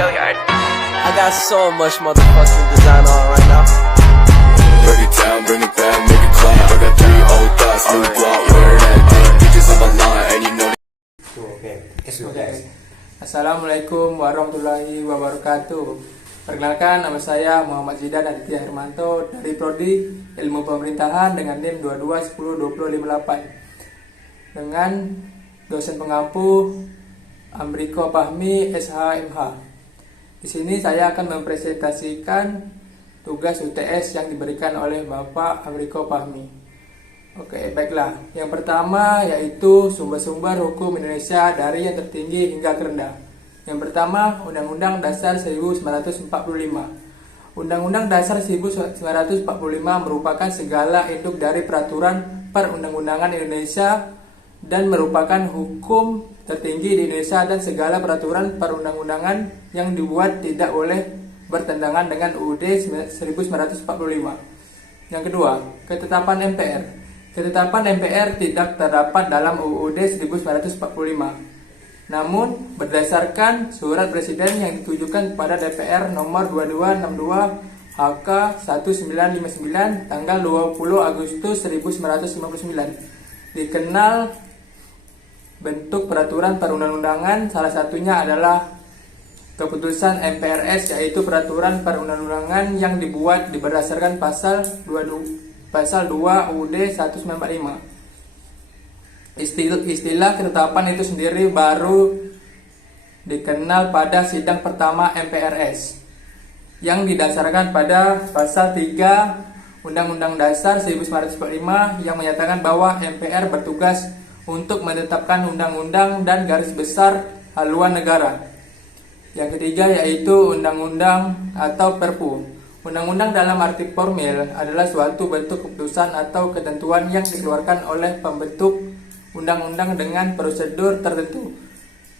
I got so much motherfucking design on right now. Break it down, bring it back, make it clap. I got 3 old thoughts, new block, where that thing. Bitches on my line, and you know. Oke. Assalamualaikum warahmatullahi wabarakatuh. Perkenalkan, nama saya Muhammad Zidan Aditya Hermanto dari Prodi Ilmu Pemerintahan dengan NIM 22102058 dengan dosen pengampu Amriko Fahmi SHMH. Di sini saya akan mempresentasikan tugas UTS yang diberikan oleh Bapak Amriko Fahmi. Oke, baiklah. Yang pertama yaitu sumber-sumber hukum Indonesia dari yang tertinggi hingga terendah. Yang pertama, Undang-Undang Dasar 1945. Undang-Undang Dasar 1945 merupakan segala induk dari peraturan perundang-undangan Indonesia dan merupakan hukum tertinggi di Indonesia, dan segala peraturan perundang-undangan yang dibuat tidak boleh bertentangan dengan UUD 1945. Yang kedua, ketetapan MPR. Ketetapan MPR tidak terdapat dalam UUD 1945. Namun, berdasarkan surat Presiden yang ditujukan kepada DPR nomor 2262 HK 1959 tanggal 20 Agustus 1959, dikenal bentuk peraturan perundang-undangan, salah satunya adalah keputusan MPRS, yaitu peraturan perundang-undangan yang dibuat berdasarkan pasal 2 UUD 1945. Istilah ketetapan itu sendiri baru dikenal pada sidang pertama MPRS yang didasarkan pada pasal 3 Undang-Undang Dasar 1945 yang menyatakan bahwa MPR bertugas untuk menetapkan undang-undang dan garis besar haluan negara. Yang ketiga yaitu undang-undang atau Perpu. Undang-undang dalam arti formil adalah suatu bentuk keputusan atau ketentuan yang dikeluarkan oleh pembentuk undang-undang dengan prosedur tertentu.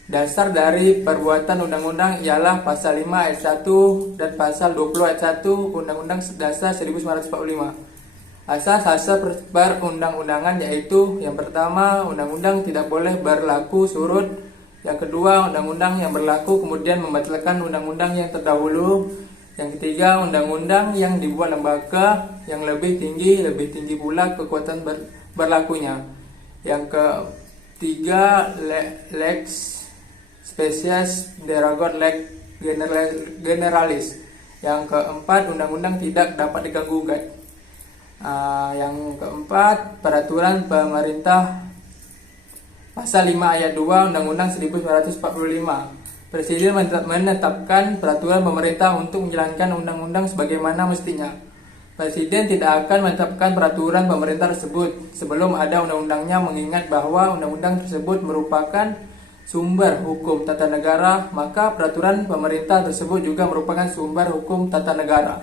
Dasar dari perbuatan undang-undang ialah pasal 5 ayat 1 dan pasal 20 ayat 1 Undang-Undang Dasar 1945. Asas-asas perundang-undangan yaitu: yang pertama, undang-undang tidak boleh berlaku surut. Yang kedua, undang-undang yang berlaku kemudian membatalkan undang-undang yang terdahulu. Yang ketiga, undang-undang yang dibuat lembaga yang lebih tinggi pula kekuatan berlakunya. Yang ketiga, lex specialis derogat lex generalis. Yang keempat, undang-undang tidak dapat diganggu-gugat. Yang keempat, peraturan pemerintah pasal 5 ayat 2 Undang-Undang 1945. Presiden menetapkan peraturan pemerintah untuk menjalankan undang-undang sebagaimana mestinya. Presiden tidak akan menetapkan peraturan pemerintah tersebut sebelum ada undang-undangnya, mengingat bahwa undang-undang tersebut merupakan sumber hukum tata negara, maka peraturan pemerintah tersebut juga merupakan sumber hukum tata negara.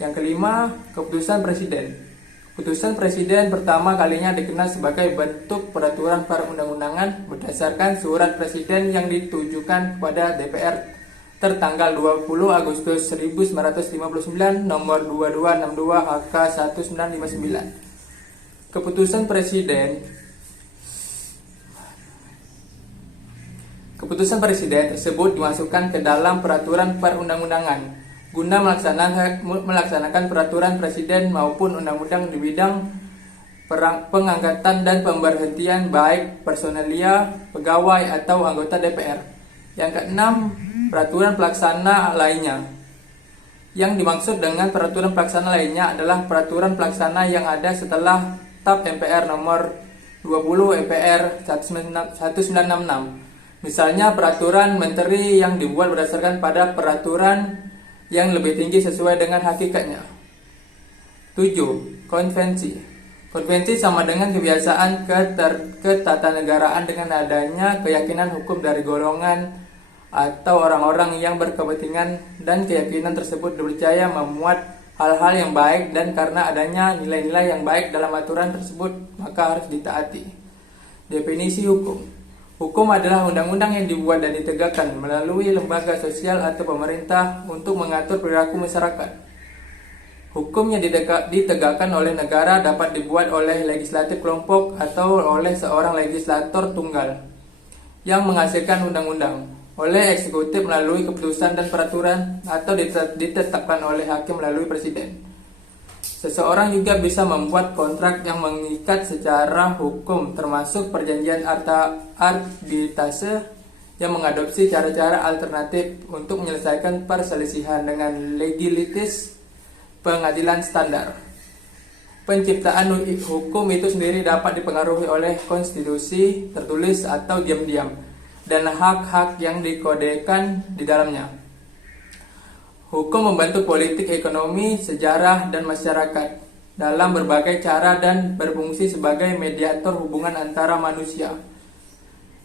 Yang kelima, keputusan Presiden. Keputusan Presiden pertama kalinya dikenal sebagai bentuk peraturan perundang-undangan berdasarkan surat Presiden yang ditujukan kepada DPR tertanggal 20 Agustus 1959 nomor 2262 HK 1959. Keputusan Presiden tersebut dimasukkan ke dalam peraturan perundang-undangan guna melaksanakan peraturan Presiden maupun undang-undang di bidang pengangkatan dan pemberhentian baik personalia, pegawai atau anggota DPR. Yang keenam, peraturan pelaksana lainnya. Yang dimaksud dengan peraturan pelaksana lainnya adalah peraturan pelaksana yang ada setelah TAP MPR nomor 20 MPR 1966. Misalnya peraturan menteri yang dibuat berdasarkan pada peraturan yang lebih tinggi sesuai dengan hakikatnya. 7. Konvensi. Konvensi sama dengan kebiasaan ketatanegaraan dengan adanya keyakinan hukum dari golongan atau orang-orang yang berkepentingan, dan keyakinan tersebut dipercaya memuat hal-hal yang baik, dan karena adanya nilai-nilai yang baik dalam aturan tersebut maka harus ditaati. Definisi hukum. Hukum adalah undang-undang yang dibuat dan ditegakkan melalui lembaga sosial atau pemerintah untuk mengatur perilaku masyarakat. Hukum yang ditegakkan oleh negara dapat dibuat oleh legislatif kelompok atau oleh seorang legislator tunggal yang menghasilkan undang-undang. oleh eksekutif melalui keputusan dan peraturan atau ditetapkan oleh hakim melalui presiden. Seseorang juga bisa membuat kontrak yang mengikat secara hukum, termasuk perjanjian arbitrase yang mengadopsi cara-cara alternatif untuk menyelesaikan perselisihan dengan legalitas pengadilan standar. Penciptaan hukum itu sendiri dapat dipengaruhi oleh konstitusi tertulis atau diam-diam dan hak-hak yang dikodekan di dalamnya. Hukum membantu politik, ekonomi, sejarah, dan masyarakat dalam berbagai cara dan berfungsi sebagai mediator hubungan antara manusia.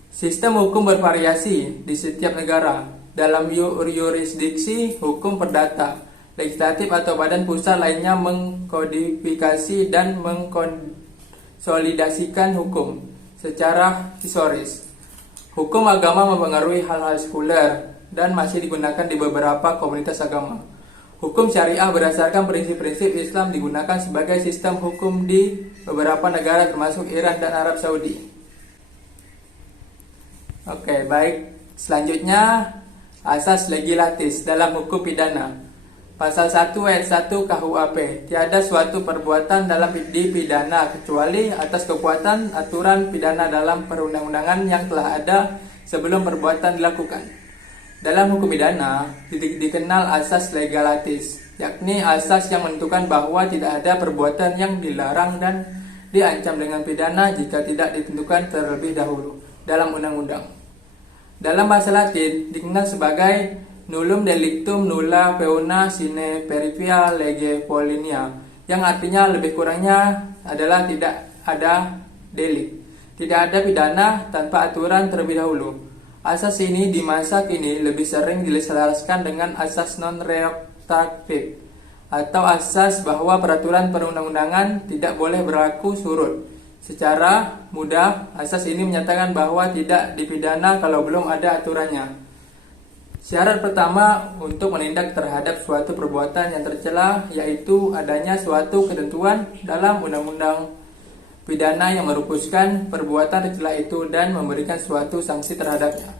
Sistem hukum bervariasi di setiap negara. Dalam yurisdiksi hukum perdata, legislatif atau badan pusat lainnya mengkodifikasi dan mengkonsolidasikan hukum secara historis. Hukum agama mempengaruhi hal-hal sekuler dan masih digunakan di beberapa komunitas agama. Hukum syariah berdasarkan prinsip-prinsip Islam digunakan sebagai sistem hukum di beberapa negara termasuk Iran dan Arab Saudi. Oke, baik. Selanjutnya, asas legislatis dalam hukum pidana. Pasal 1 ayat 1 KUHP. Tiada suatu perbuatan dalam dipidana kecuali atas kekuatan aturan pidana dalam perundang-undangan yang telah ada sebelum perbuatan dilakukan. Dalam hukum pidana dikenal asas legislatis, yakni asas yang menentukan bahwa tidak ada perbuatan yang dilarang dan diancam dengan pidana jika tidak ditentukan terlebih dahulu dalam undang-undang. Dalam bahasa Latin dikenal sebagai nullum delictum nulla peona sine peripia lege polinia, yang artinya lebih kurangnya adalah tidak ada delik, tidak ada pidana tanpa aturan terlebih dahulu. Asas ini di masa kini lebih sering diselaraskan dengan asas non-retroaktif atau asas bahwa peraturan perundang-undangan tidak boleh berlaku surut. Secara mudah, asas ini menyatakan bahwa tidak dipidana kalau belum ada aturannya. Syarat pertama untuk menindak terhadap suatu perbuatan yang tercela yaitu adanya suatu ketentuan dalam undang-undang pidana yang merumuskan perbuatan tercela itu dan memberikan suatu sanksi terhadapnya.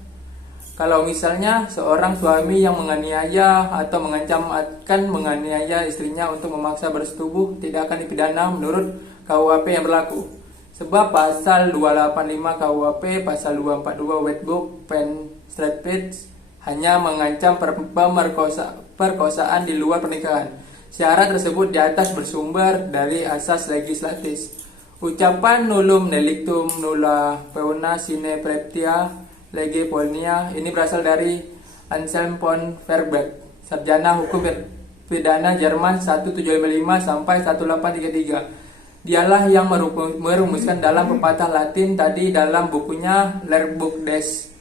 Kalau misalnya seorang suami yang menganiaya atau mengancam akan menganiaya istrinya untuk memaksa bersetubuh tidak akan dipidana menurut KUHP yang berlaku. Sebab pasal 285 KUHP, pasal 242 Wetbook Pen Strategies hanya mengancam perkosaan di luar pernikahan. Syarat tersebut di atas bersumber dari asas legislatif. Ucapan nullum delictum nulla peona sine praetia lege polinia ini berasal dari Anselm von Verbeek, sarjana hukum pidana Jerman 1755 sampai 1833. Dialah yang merumuskan dalam pepatah Latin tadi dalam bukunya Lehrbuch des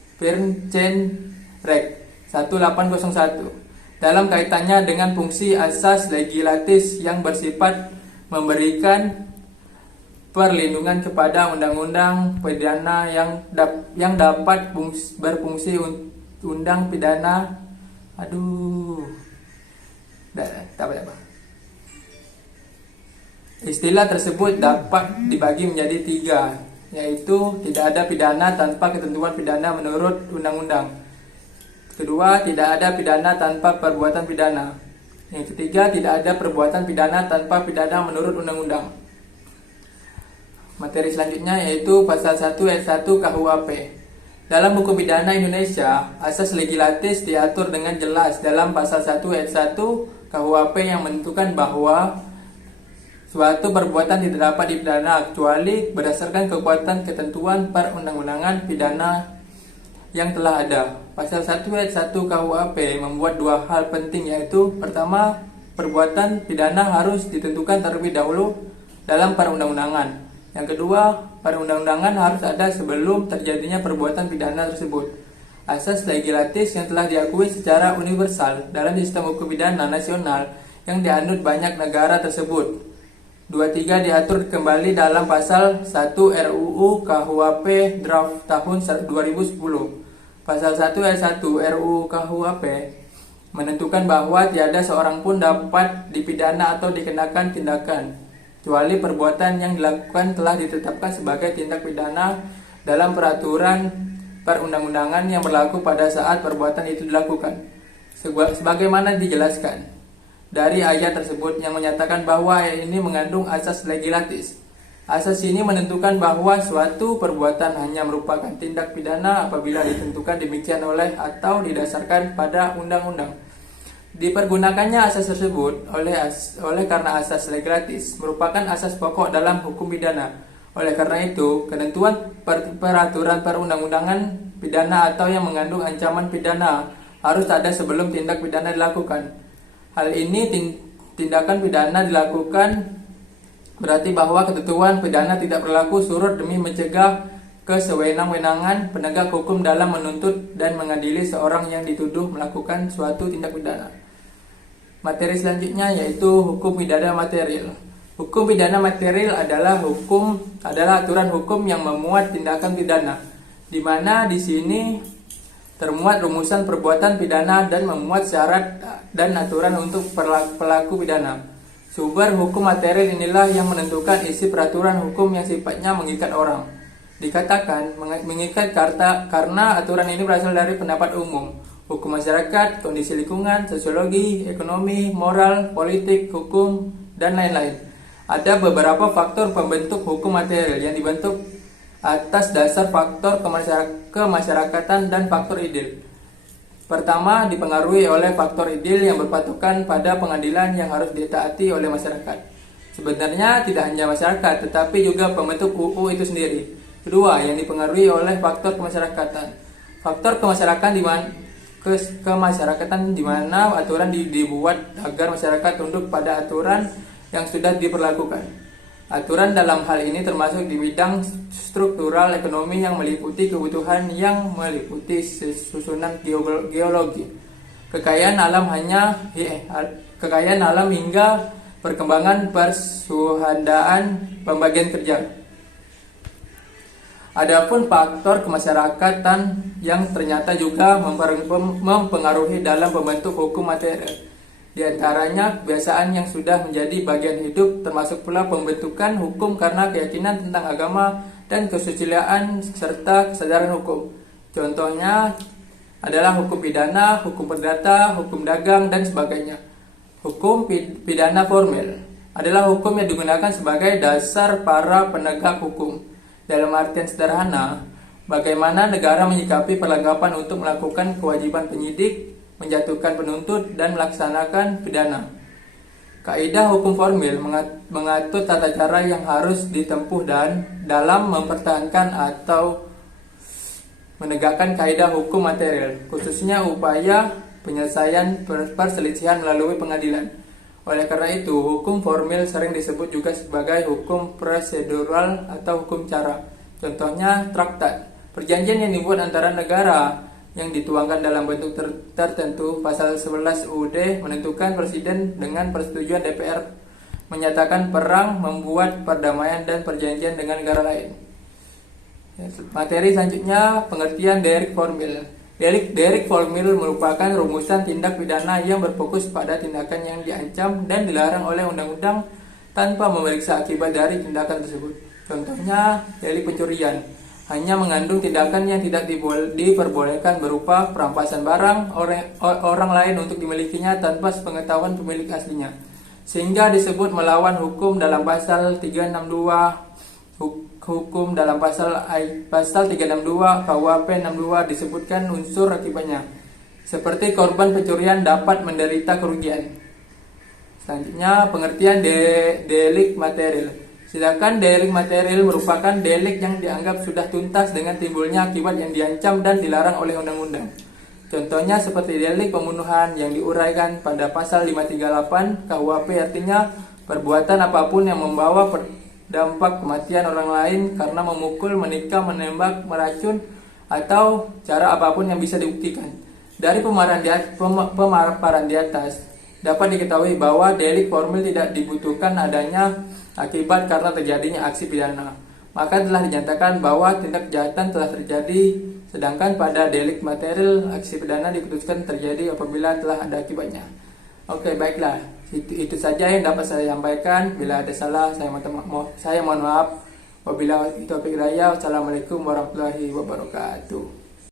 Recht 1801 dalam kaitannya dengan fungsi asas legislatif yang bersifat memberikan perlindungan kepada undang-undang pidana yang dapat berfungsi undang pidana. Istilah tersebut dapat dibagi menjadi 3, yaitu tidak ada pidana tanpa ketentuan pidana menurut undang-undang. Kedua, tidak ada pidana tanpa perbuatan pidana. Yang ketiga, tidak ada perbuatan pidana tanpa pidana menurut undang-undang. Materi selanjutnya yaitu pasal 1 ayat 1 KUHP. Dalam hukum pidana Indonesia, asas legislatif diatur dengan jelas dalam pasal 1 ayat 1 KUHP yang menentukan bahwa suatu perbuatan tidak dapat dipidana kecuali berdasarkan kekuatan ketentuan perundang-undangan pidana yang telah ada. Pasal 1 ayat 1 KUHP membuat 2 hal penting, yaitu pertama, perbuatan pidana harus ditentukan terlebih dahulu dalam perundang-undangan. Yang kedua, perundang-undangan harus ada sebelum terjadinya perbuatan pidana tersebut. Asas legislatif yang telah diakui secara universal dalam sistem hukum pidana nasional yang dianut banyak negara tersebut. 23 diatur kembali dalam pasal 1 RUU KUHP draft tahun 2010. Pasal 1 ayat 1 RUU KUHP menentukan bahwa tiada seorang pun dapat dipidana atau dikenakan tindakan kecuali perbuatan yang dilakukan telah ditetapkan sebagai tindak pidana dalam peraturan perundang-undangan yang berlaku pada saat perbuatan itu dilakukan. Sebagaimana dijelaskan dari ayat tersebut yang menyatakan bahwa ayat ini mengandung asas legislatis. Asas ini menentukan bahwa suatu perbuatan hanya merupakan tindak pidana apabila ditentukan demikian oleh atau didasarkan pada undang-undang. Dipergunakannya asas tersebut oleh karena asas legislatis merupakan asas pokok dalam hukum pidana. Oleh karena itu, ketentuan peraturan perundang-undangan pidana atau yang mengandung ancaman pidana harus ada sebelum tindak pidana dilakukan. Hal ini tindakan pidana dilakukan berarti bahwa ketentuan pidana tidak berlaku surut demi mencegah kesewenang-wenangan penegak hukum dalam menuntut dan mengadili seorang yang dituduh melakukan suatu tindak pidana. Materi selanjutnya yaitu hukum pidana material. Hukum pidana material adalah aturan hukum yang memuat tindakan pidana, di mana di sini termuat rumusan perbuatan pidana dan memuat syarat dan aturan untuk pelaku pidana. Sumber hukum material inilah yang menentukan isi peraturan hukum yang sifatnya mengikat orang. Dikatakan mengikat karena aturan ini berasal dari pendapat umum, hukum masyarakat, kondisi lingkungan, sosiologi, ekonomi, moral, politik, hukum, dan lain-lain. Ada beberapa faktor pembentuk hukum material yang dibentuk atas dasar faktor kemasyarakatan dan faktor ideal. Pertama, dipengaruhi oleh faktor ideal yang berpatokan pada pengadilan yang harus ditaati oleh masyarakat. Sebenarnya tidak hanya masyarakat, tetapi juga pembentuk UU itu sendiri. Kedua, yang dipengaruhi oleh faktor kemasyarakatan. Faktor kemasyarakatan di mana aturan dibuat agar masyarakat tunduk pada aturan yang sudah diperlakukan. Aturan dalam hal ini termasuk di bidang struktural ekonomi yang meliputi kebutuhan yang meliputi susunan geologi, kekayaan alam hingga perkembangan persuhadaan pembagian kerja. Adapun faktor kemasyarakatan yang ternyata juga mempengaruhi dalam pembentuk hukum material. Di antaranya kebiasaan yang sudah menjadi bagian hidup, termasuk pula pembentukan hukum karena keyakinan tentang agama dan kesusilaan serta kesadaran hukum. Contohnya adalah hukum pidana, hukum perdata, hukum dagang, dan sebagainya. Hukum pidana formil adalah hukum yang digunakan sebagai dasar para penegak hukum. Dalam artian sederhana, bagaimana negara menyikapi perlengkapan untuk melakukan kewajiban penyidik, menjatuhkan penuntut, dan melaksanakan pidana. Kaidah hukum formil mengatur tata cara yang harus ditempuh dan dalam mempertahankan atau menegakkan kaidah hukum material, khususnya upaya penyelesaian perselisihan melalui pengadilan. Oleh karena itu, hukum formil sering disebut juga sebagai hukum prosedural atau hukum cara. Contohnya traktat, perjanjian yang dibuat antara negara yang dituangkan dalam bentuk tertentu. Pasal 11 UUD menentukan presiden dengan persetujuan DPR menyatakan perang, membuat perdamaian dan perjanjian dengan negara lain. Materi selanjutnya, pengertian delik formil. Delik formil merupakan rumusan tindak pidana yang berfokus pada tindakan yang diancam dan dilarang oleh undang-undang tanpa memeriksa akibat dari tindakan tersebut. Contohnya, delik pencurian hanya mengandung tindakan yang tidak diperbolehkan berupa perampasan barang orang lain untuk dimilikinya tanpa sepengetahuan pemilik aslinya, sehingga disebut melawan hukum dalam pasal 362 hukum dalam pasal 362 KUHP 62 disebutkan unsur akibatnya, seperti korban pencurian dapat menderita kerugian. Selanjutnya, pengertian delik material. Sedangkan delik material merupakan delik yang dianggap sudah tuntas dengan timbulnya akibat yang diancam dan dilarang oleh undang-undang. Contohnya seperti delik pembunuhan yang diuraikan pada pasal 538 KUHP, artinya perbuatan apapun yang membawa dampak kematian orang lain karena memukul, menikam, menembak, meracun, atau cara apapun yang bisa dibuktikan. Dari pemaparan di atas dapat diketahui bahwa delik formil tidak dibutuhkan adanya akibat karena terjadinya aksi pidana, maka telah dinyatakan bahwa tindak kejahatan telah terjadi. Sedangkan pada delik material, aksi pidana diputuskan terjadi apabila telah ada akibatnya. Oke, baiklah, itu saja yang dapat saya sampaikan. Bila ada salah, saya mohon maaf. Wabillahi taufiq hidayah. Wassalamualaikum warahmatullahi wabarakatuh.